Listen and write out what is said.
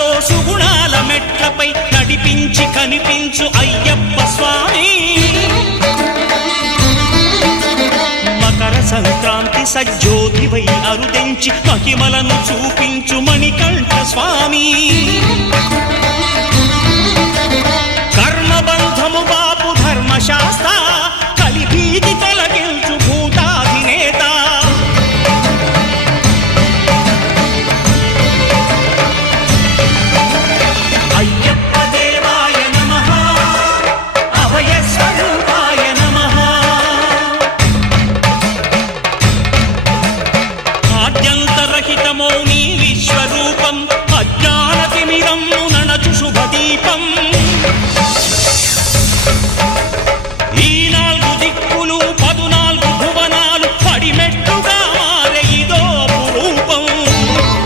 సుఖాలతో సుగుణాల మెట్లపై నడిపించి కనిపించు అయ్యప్ప స్వామి మకర సంక్రాంతి సజ్జోతివై అరుదెంచి మహిమలను చూపించు మణికంఠ స్వామి